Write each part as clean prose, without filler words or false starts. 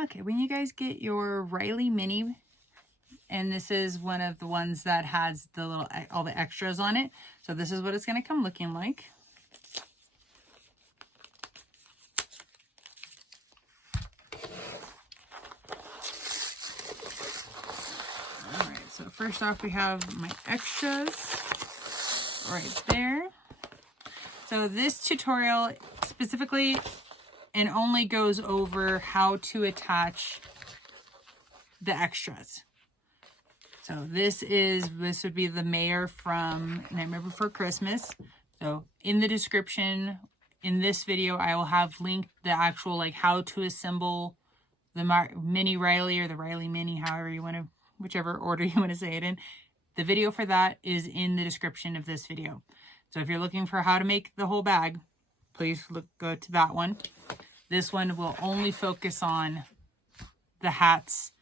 Okay, when you guys get your Riley Mini, and this is one of the ones that has the little, all the extras on it. So this is what it's going to come looking like. All right, so first off we have my extras right there. So this tutorial specifically and only goes over how to attach the extras. So this would be the mayor from Nightmare Before Christmas. So in the description in this video, I will have linked the actual like how to assemble the mini Riley or the Riley Mini, however you want to, whichever order you want to say it in. The video for that is in the description of this video. So if you're looking for how to make the whole bag, please go to that one. This one will only focus on the hats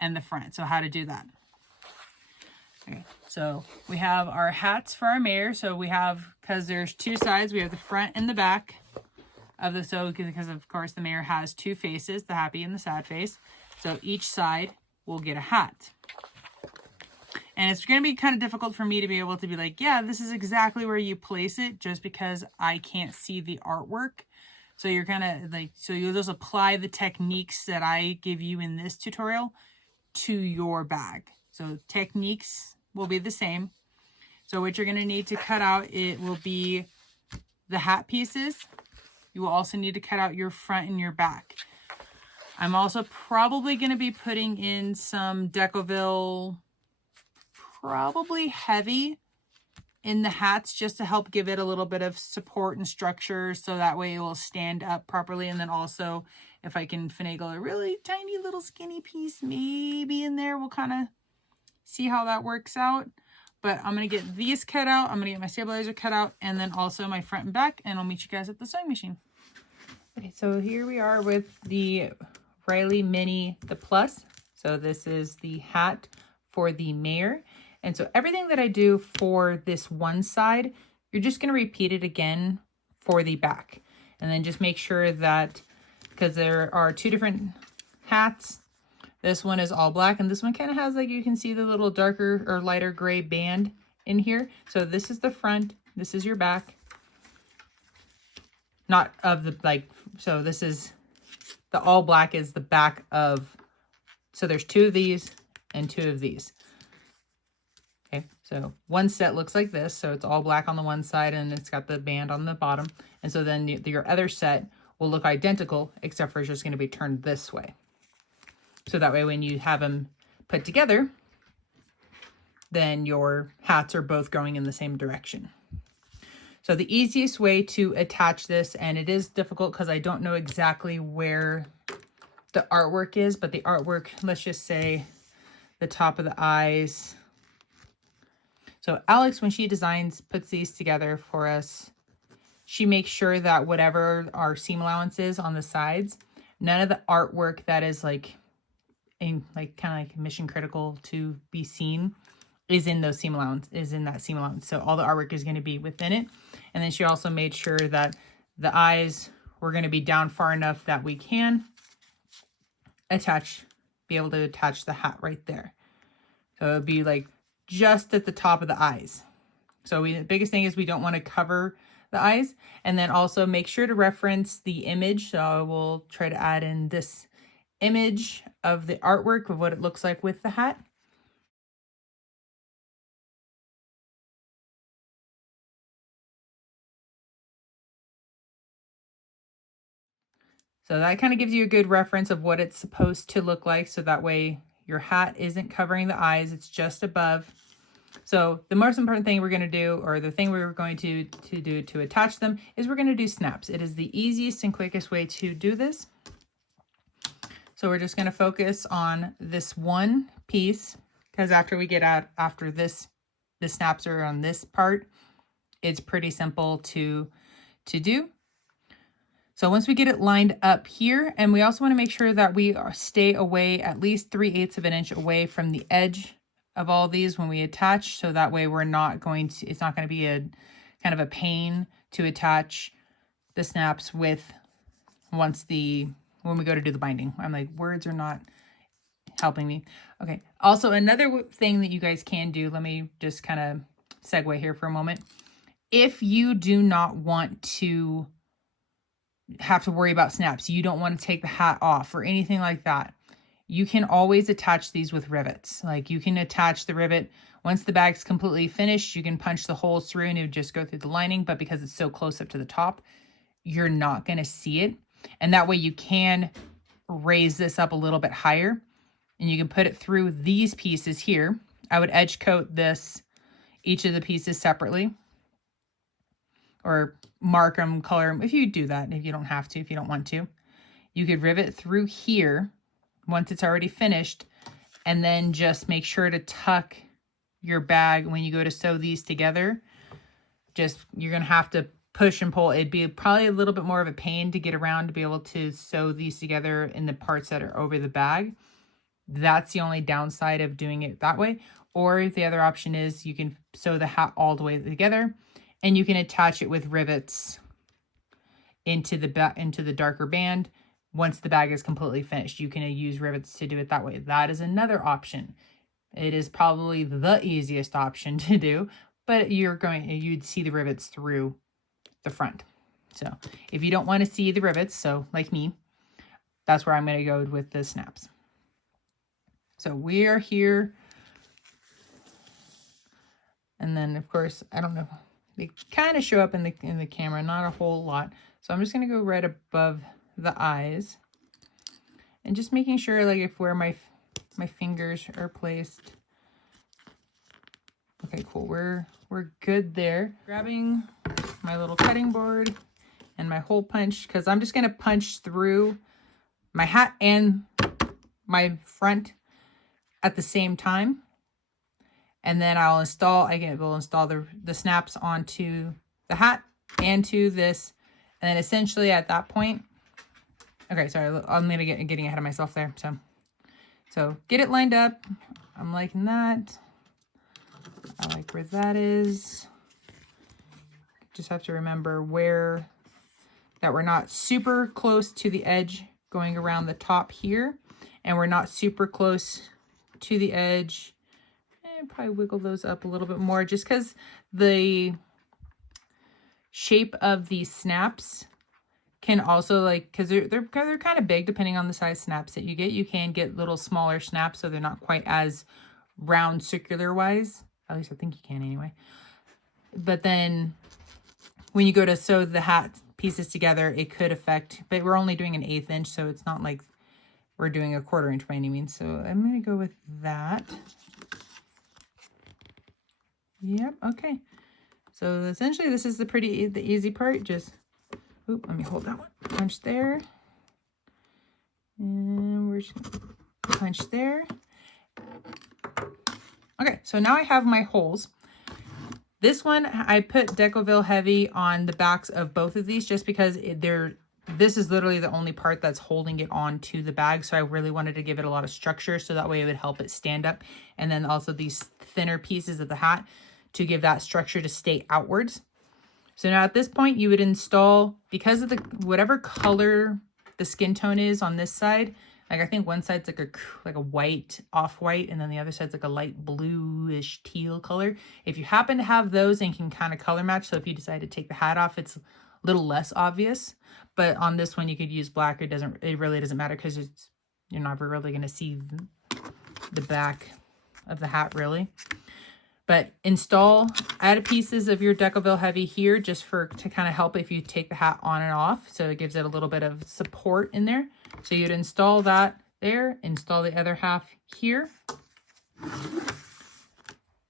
and the front. So how to do that. Okay, so we have our hats for our mayor. So we have, because there's two sides, we have the front and the back of the, so because of course the mayor has two faces, the happy and the sad face. So each side will get a hat. And it's going to be kind of difficult for me to be able to be like, yeah, this is exactly where you place it, just because I can't see the artwork. So you're kind of like, so you'll just apply the techniques that I give you in this tutorial to your bag. So techniques will be the same. So what you're going to need to cut out, it will be the hat pieces. You will also need to cut out your front and your back. I'm also probably going to be putting in some Decoville, probably heavy, in the hats just to help give it a little bit of support and structure, so that way it will stand up properly. And then also if I can finagle a really tiny little skinny piece maybe in there, we'll kind of see how that works out. But I'm going to get these cut out, I'm going to get my stabilizer cut out, and then also my front and back, and I'll meet you guys at the sewing machine. Okay, so here we are with the Riley Mini, the Plus. So this is the hat for the mayor. And so everything that I do for this one side, you're just going to repeat it again for the back. And then just make sure that, because there are two different hats, this one is all black, and this one kind of has, like, you can see the little darker or lighter gray band in here. So this is the front, this is your back. Not of the, like, so this is, the all black is the back of, so there's two of these and two of these. Okay, so one set looks like this. So it's all black on the one side and it's got the band on the bottom. And so then your other set will look identical, except for it's just going to be turned this way. So that way when you have them put together, then your hats are both going in the same direction. So the easiest way to attach this, and it is difficult because I don't know exactly where the artwork is, but the artwork, let's just say the top of the eyes. So Alex, when she puts these together for us, she makes sure that whatever our seam allowance is on the sides, none of the artwork that is like kind of like mission critical to be seen is in those seam allowance, is in that seam allowance. So all the artwork is going to be within it. And then she also made sure that the eyes were going to be down far enough that we can be able to attach the hat right there. So it would be like just at the top of the eyes. So the biggest thing is we don't want to cover the eyes. And then also make sure to reference the image. So I will try to add in this image of the artwork of what it looks like with the hat. So that kind of gives you a good reference of what it's supposed to look like. So that way your hat isn't covering the eyes, it's just above. So the most important thing we're going to do, or the thing we're going to do to attach them, is we're going to do snaps. It is the easiest and quickest way to do this. So we're just going to focus on this one piece, because after we get out, after this, the snaps are on this part, it's pretty simple to do. So once we get it lined up here, and we also want to make sure that we stay away at least 3/8 of an inch away from the edge of all these when we attach. So that way we're not going to, it's not going to be a kind of a pain to attach the snaps with once when we go to do the binding. I'm like, words are not helping me. Okay. Also, another thing that you guys can do, let me just kind of segue here for a moment. If you do not want to have to worry about snaps, you don't want to take the hat off or anything like that, you can always attach these with rivets. Like you can attach the rivet once the bag's completely finished, you can punch the holes through and it would just go through the lining, but because it's so close up to the top, you're not going to see it. And that way you can raise this up a little bit higher and you can put it through these pieces here. I would edge coat this, each of the pieces separately, or mark them, color them. If you do that, if you don't have to, if you don't want to, you could rivet through here once it's already finished, and then just make sure to tuck your bag when you go to sew these together. Just, you're going to have to push and pull. It'd be probably a little bit more of a pain to get around to be able to sew these together in the parts that are over the bag. That's the only downside of doing it that way. Or the other option is you can sew the hat all the way together and you can attach it with rivets into the darker band. Once the bag is completely finished, you can use rivets to do it that way. That is another option. It is probably the easiest option to do, but you'd see the rivets through the front. So if you don't want to see the rivets, so like me, that's where I'm going to go with the snaps. So we are here. And then of course, I don't know, they kind of show up in the camera, not a whole lot. So I'm just going to go right above the eyes and just making sure like if where my fingers are placed. Okay, cool. We're good there. Grabbing my little cutting board and my hole punch, because I'm just going to punch through my hat and my front at the same time. And then I will install the snaps onto the hat and to this. And then essentially at that point, okay, sorry, I'm getting ahead of myself there. So get it lined up. I'm liking that. I like where that is. Just have to remember that we're not super close to the edge going around the top here. And we're not super close to the edge. And probably wiggle those up a little bit more just because the shape of these snaps can also, like, because they're kind of big depending on the size snaps that you get. You can get little smaller snaps, so they're not quite as round circular wise. At least I think you can anyway. But then when you go to sew the hat pieces together, it could affect, but we're only doing an 1/8 inch, so it's not like we're doing a 1/4 inch by any means. So I'm going to go with that. Yep, okay. So essentially this is the easy part. Just, let me hold that one. Punch there. And we're just gonna punch there. Okay, so now I have my holes. This one, I put Decovil Heavy on the backs of both of these just because this is literally the only part that's holding it onto the bag. So I really wanted to give it a lot of structure so that way it would help it stand up. And then also these thinner pieces of the hat to give that structure to stay outwards. So now at this point you would install, because of whatever color the skin tone is on this side, like I think one side's like a white, off-white, and then the other side's like a light bluish teal color. If you happen to have those and can kind of color match, so if you decide to take the hat off, it's a little less obvious. But on this one you could use black. It really doesn't matter because you're not really going to see the back of the hat really. But add pieces of your Decovil Heavy here just to kind of help if you take the hat on and off. So it gives it a little bit of support in there. So you'd install that there, install the other half here. The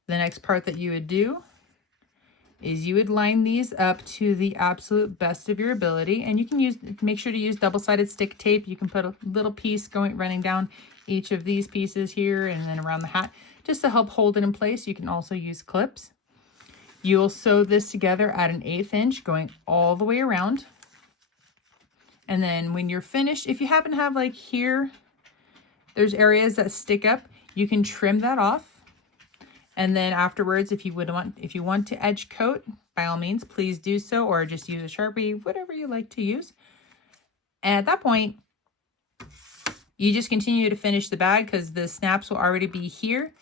next part that you would do is you would line these up to the absolute best of your ability. And you can make sure to use double-sided stick tape. You can put a little piece running down each of these pieces here and then around the hat, just to help hold it in place. You can also use clips. You'll sew this together at an 1/8 inch going all the way around. And then when you're finished, if you happen to have like here, there's areas that stick up, you can trim that off. And then afterwards, if you want to edge coat, by all means, please do so, or just use a Sharpie, whatever you like to use. And at that point, You just continue to finish the bag because the snaps will already be here.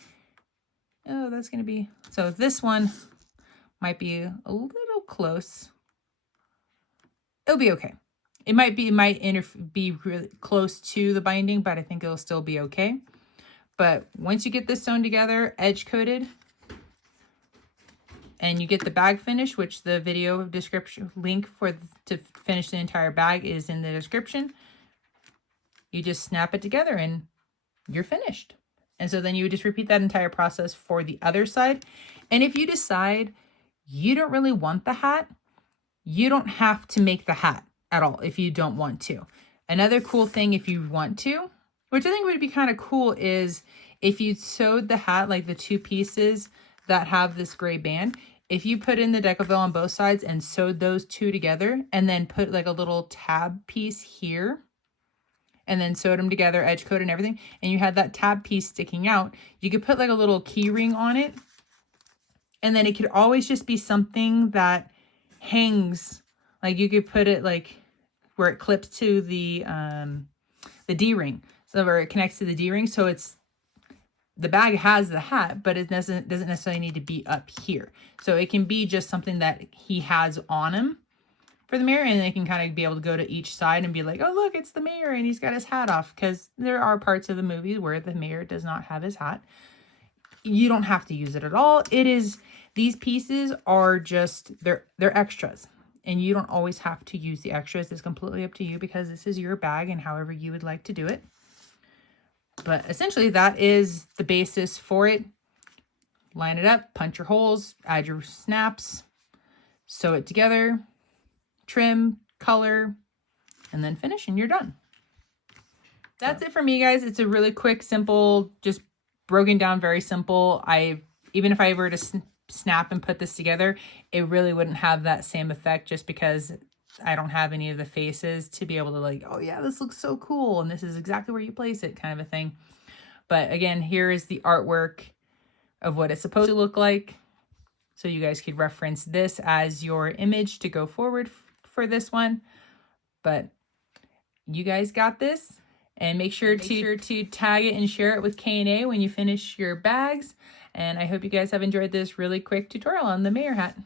Oh, that's going to be, so this one might be a little close. It'll be okay. It might be really close to the binding, but I think it'll still be okay. But once you get this sewn together, edge coated, and you get the bag finish, which the video description link to finish the entire bag is in the description, you just snap it together and you're finished. And so then you would just repeat that entire process for the other side. And if you decide you don't really want the hat, you don't have to make the hat at all if you don't want to. Another cool thing if you want to, which I think would be kind of cool, is if you sewed the hat, like the two pieces that have this gray band, if you put in the decauville on both sides and sewed those two together and then put like a little tab piece here and then sewed them together, edge coat and everything, and you had that tab piece sticking out, you could put like a little key ring on it. And then it could always just be something that hangs, like you could put it like where it clips to the D-ring, so where it connects to the D-ring. So it's, the bag has the hat, but it doesn't necessarily need to be up here. So it can be just something that he has on him for the mayor, and they can kind of be able to go to each side and be like, oh, look, it's the mayor and he's got his hat off, because there are parts of the movie where the mayor does not have his hat. You don't have to use it at all. It is, these pieces are just, they're extras, and you don't always have to use the extras. It's completely up to you because this is your bag and however you would like to do it. But essentially that is the basis for it. Line it up, punch your holes, add your snaps, sew it together, trim, color, and then finish, and you're done. That's it for me, guys. It's a really quick, simple, just broken down, very simple. Even if I were to snap and put this together, it really wouldn't have that same effect just because I don't have any of the faces to be able to like, oh yeah, this looks so cool and this is exactly where you place it, kind of a thing. But again, here is the artwork of what it's supposed to look like. So you guys could reference this as your image to go forward for this one. But you guys got this, and make sure to tag it and share it with K&A when you finish your bags. And I hope you guys have enjoyed this really quick tutorial on the mayor hat.